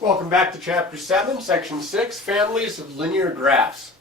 Welcome back to Chapter 7, Section 6, Families of Linear Graphs.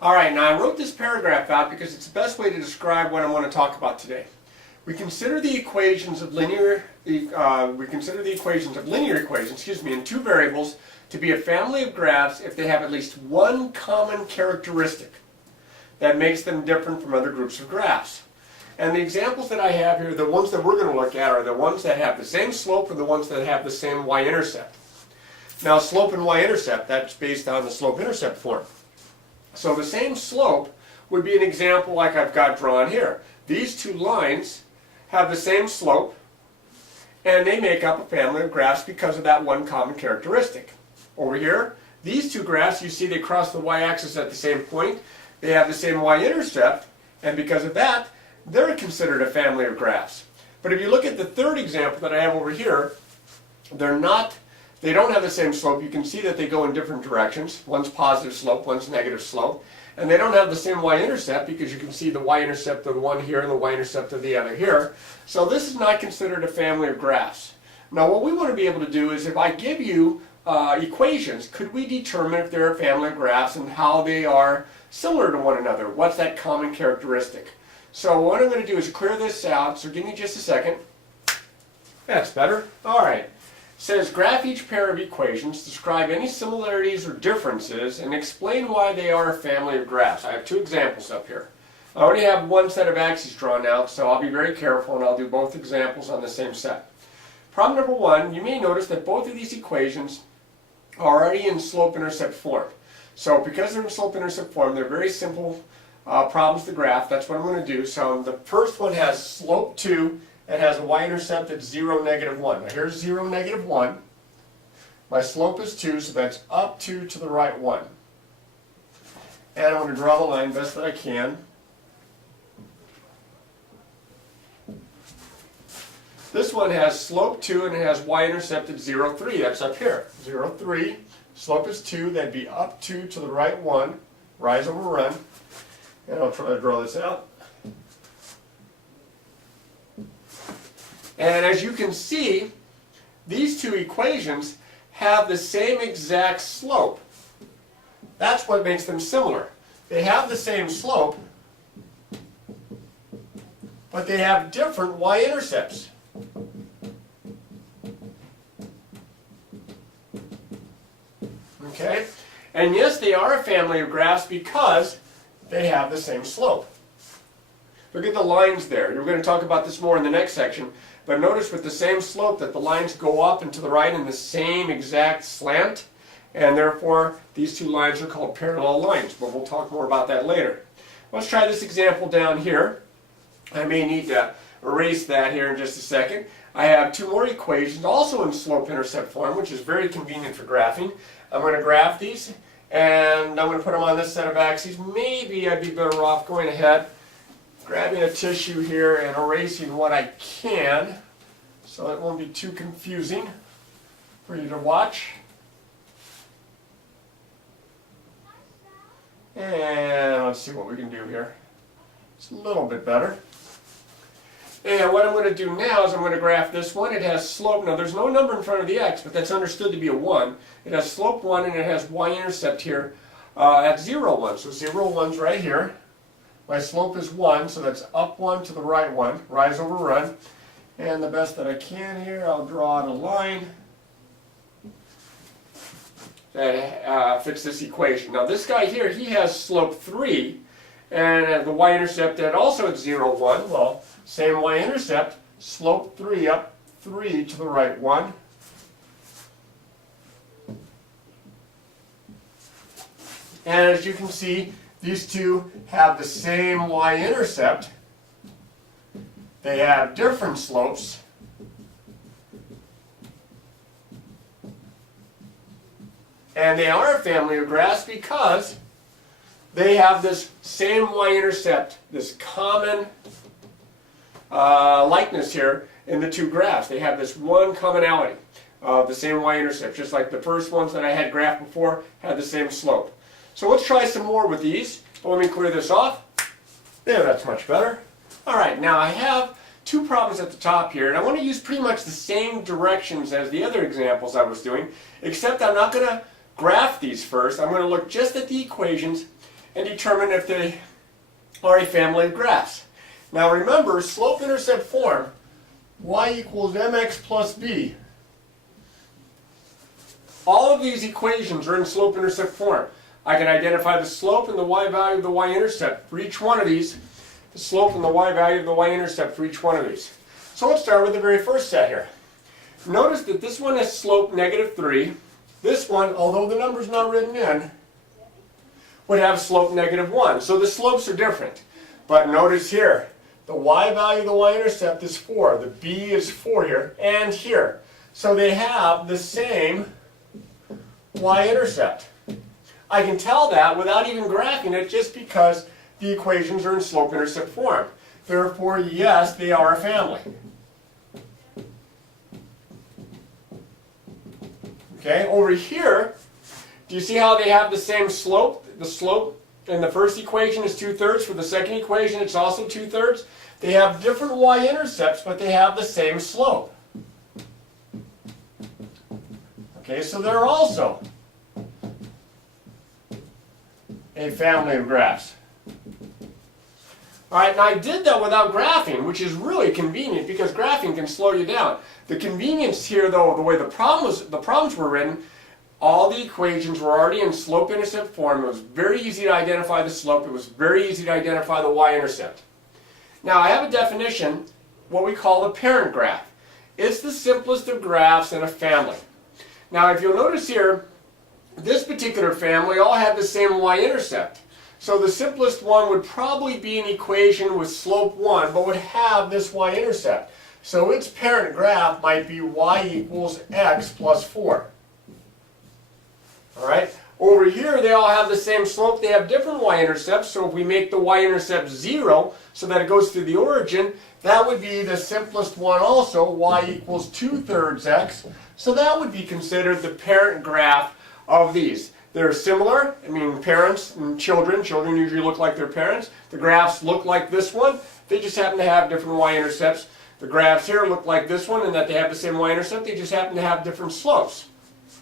Alright, now I wrote this paragraph out because it's the best way to describe what I want to talk about today. We consider the equations of linear equations, in two variables to be a family of graphs if they have at least one common characteristic that makes them different from other groups of graphs. And the examples that I have here, the ones that we're going to look at, are the ones that have the same slope or the ones that have the same y-intercept. Now slope and y-intercept, that's based on the slope-intercept form. So the same slope would be an example like I've got drawn here. These two lines have the same slope and they make up a family of graphs because of that one common characteristic. Over here, these two graphs, you see they cross the y-axis at the same point. They have the same y-intercept, and because of that, they're considered a family of graphs. But if you look at the third example that I have over here, they don't have the same slope. You can see that they go in different directions. One's positive slope, one's negative slope. And they don't have the same y-intercept because you can see the y-intercept of the one here and the y-intercept of the other here. So this is not considered a family of graphs. Now what we want to be able to do is if I give you equations, could we determine if they're a family of graphs and how they are similar to one another? What's that common characteristic? So what I'm going to do is clear this out, so give me just a second. That's better. Alright. It says, graph each pair of equations, describe any similarities or differences, and explain why they are a family of graphs. I have two examples up here. I already have one set of axes drawn out, so I'll be very careful and I'll do both examples on the same set. Problem number one, you may notice that both of these equations are already in slope-intercept form. So because they're in slope-intercept form, they're very simple problems to graph. That's what I'm going to do. So the first one has slope 2 and has a y-intercept at 0, negative 1. Now here's 0, negative 1. My slope is 2, so that's up 2 to the right 1. And I'm going to draw the line best that I can. This one has slope 2 and it has y-intercept at 0, 3. That's up here. 0, 3. Slope is 2. That'd be up 2 to the right 1. Rise over run. And I'll try to draw this out. And as you can see, these two equations have the same exact slope. That's what makes them similar. They have the same slope, but they have different y-intercepts. Okay? And yes, they are a family of graphs because they have the same slope. Look at the lines there. We're going to talk about this more in the next section. But notice with the same slope that the lines go up and to the right in the same exact slant. And therefore, these two lines are called parallel lines. But we'll talk more about that later. Let's try this example down here. I may need to erase that here in just a second. I have two more equations, also in slope-intercept form, which is very convenient for graphing. I'm going to graph these, and I'm going to put them on this set of axes. Maybe I'd be better off going ahead, grabbing a tissue here and erasing what I can so it won't be too confusing for you to watch. And let's see what we can do here. It's a little bit better. And what I'm going to do now is I'm going to graph this one. It has slope. Now there's no number in front of the x, but that's understood to be a 1. It has slope 1 and it has y-intercept here at 0, 1. So 0, 1's right here. My slope is 1, so that's up 1 to the right 1, rise over run. And the best that I can here, I'll draw out a line that fits this equation. Now this guy here, he has slope 3, and the y-intercept also at 0, 1. Well, same y-intercept, slope 3 up 3 to the right 1. And as you can see, these two have the same y-intercept. They have different slopes. And they are a family of graphs because they have this same y-intercept, this common likeness here in the two graphs. They have this one commonality of the same y-intercept, just like the first ones that I had graphed before had the same slope. So let's try some more with these. Let me clear this off. There, that's much better. Alright, now I have two problems at the top here, and I want to use pretty much the same directions as the other examples I was doing, except I'm not going to graph these first. I'm going to look just at the equations and determine if they are a family of graphs. Now remember, slope-intercept form, y equals mx plus b. All of these equations are in slope-intercept form. I can identify the slope and the y value of the y-intercept for each one of these, the slope and the y value of the y-intercept for each one of these. So let's start with the very first set here. Notice that this one has slope -3. This one, although the number's not written in, would have slope -1. So the slopes are different. But notice here, the y value of the y-intercept is 4. The b is 4 here and here. So they have the same y-intercept. I can tell that without even graphing it just because the equations are in slope-intercept form. Therefore, yes, they are a family. Okay, over here, do you see how they have the same slope? The slope in the first equation is 2/3. For the second equation, it's also 2/3. They have different y-intercepts, but they have the same slope. Okay, so they're also a family of graphs. All right, and I did that without graphing, which is really convenient because graphing can slow you down. The convenience here, though, the way the problems were written, all the equations were already in slope-intercept form. It was very easy to identify the slope. It was very easy to identify the y-intercept. Now, I have a definition, what we call a parent graph. It's the simplest of graphs in a family. Now, if you'll notice here, this particular family all had the same y-intercept. So the simplest one would probably be an equation with slope 1, but would have this y-intercept. So its parent graph might be y equals x plus 4. All right? Over here, they all have the same slope. They have different y-intercepts. So if we make the y-intercept 0, so that it goes through the origin, that would be the simplest one also, y equals 2/3 x. So that would be considered the parent graph of these. They're similar. I mean, parents and children usually look like their parents. The graphs look like this one. They just happen to have different y-intercepts. The graphs here look like this one in that they have the same y-intercept. They just happen to have different slopes.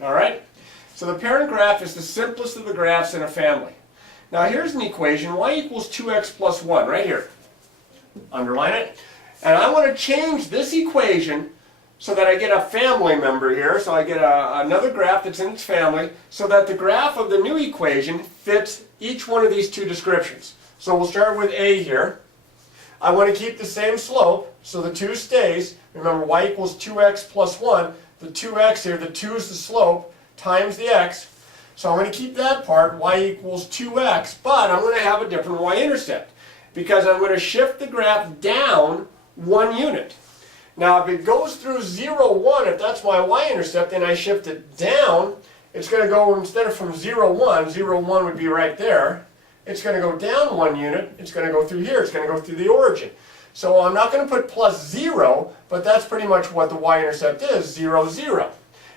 All right? So the parent graph is the simplest of the graphs in a family. Now here's an equation, y equals 2x plus 1, right here. Underline it. And I want to change this equation so that I get a family member here, so I get another graph that's in its family, so that the graph of the new equation fits each one of these two descriptions. So we'll start with A here. I want to keep the same slope, so the 2 stays. Remember, y equals 2x plus 1. The 2x here, the 2 is the slope, times the x. So I'm going to keep that part, y equals 2x, but I'm going to have a different y-intercept, because I'm going to shift the graph down 1 unit. Now, if it goes through 0, 1, if that's my y-intercept, and I shift it down, it's going to go, instead of from 0, 1, 0, 1 would be right there. It's going to go down 1 unit. It's going to go through here. It's going to go through the origin. So I'm not going to put plus 0, but that's pretty much what the y-intercept is, 0, 0.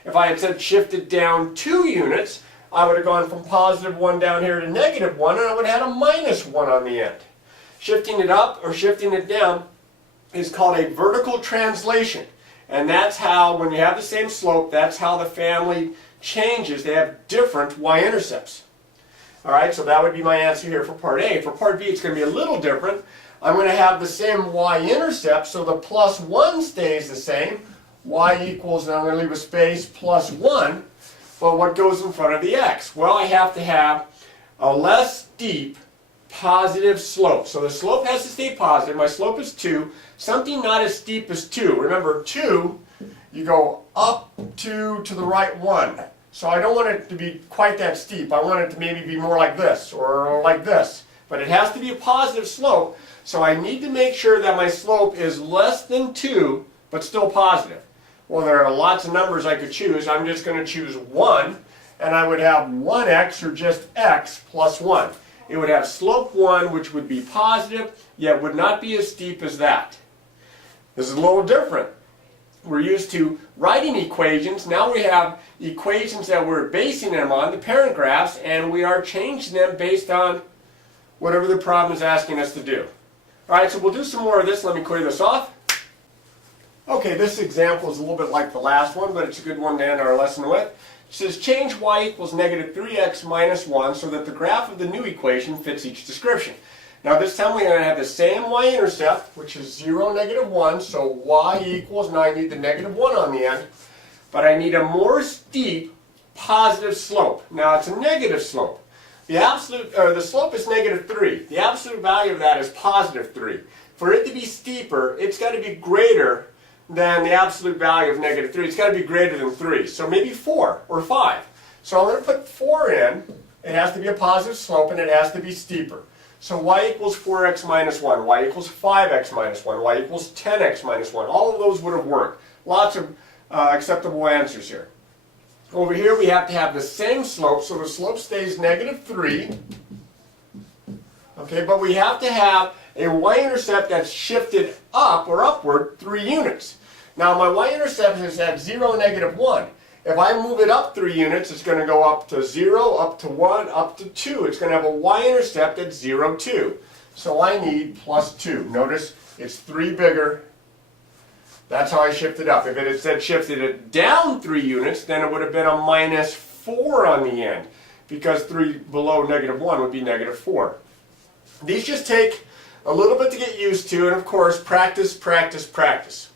If I had said shifted down 2 units, I would have gone from positive 1 down here to negative 1, and I would have had a minus 1 on the end. Shifting it up or shifting it down is called a vertical translation. And that's how, when you have the same slope, that's how the family changes. They have different y-intercepts. All right, so that would be my answer here for part A. For part B, it's going to be a little different. I'm going to have the same y-intercept, so the plus 1 stays the same. Y equals, and I'm going to leave a space, plus 1. But what goes in front of the x? Well, I have to have a less steep positive slope. So the slope has to stay positive. My slope is 2. Something not as steep as 2. Remember, 2, you go up 2 to the right 1. So I don't want it to be quite that steep. I want it to maybe be more like this or like this. But it has to be a positive slope. So I need to make sure that my slope is less than 2, but still positive. Well, there are lots of numbers I could choose. I'm just going to choose 1, and I would have 1x, or just x, plus 1. It would have slope 1, which would be positive, yet would not be as steep as that. This is a little different. We're used to writing equations. Now we have equations that we're basing them on, the parent graphs, and we are changing them based on whatever the problem is asking us to do. All right, so we'll do some more of this. Let me clear this off. Okay, this example is a little bit like the last one, but it's a good one to end our lesson with. It says change y equals negative 3x minus 1 so that the graph of the new equation fits each description. Now this time we're going to have the same y-intercept, which is 0, negative 1, so y equals, now I need the negative 1 on the end, but I need a more steep positive slope. Now it's a negative slope. The slope is negative 3. The absolute value of that is positive 3. For it to be steeper, it's got to be greater than the absolute value of negative 3. It's got to be greater than 3. So maybe 4 or 5. So I'm going to put 4 in. It has to be a positive slope and it has to be steeper. So y equals 4x minus 1, y equals 5x minus 1, y equals 10x minus 1. All of those would have worked. Lots of acceptable answers here. Over here we have to have the same slope, so the slope stays negative 3. Okay, but we have to have a y-intercept that's shifted up or upward 3 units. Now my y-intercept is at 0, negative 1. If I move it up 3 units, it's going to go up to 0, up to 1, up to 2. It's going to have a y-intercept at 0, 2. So I need plus 2. Notice it's 3 bigger. That's how I shifted up. If it had said shifted it down 3 units, then it would have been a minus 4 on the end, because 3 below negative 1 would be negative 4. These just take a little bit to get used to, and of course, practice, practice, practice.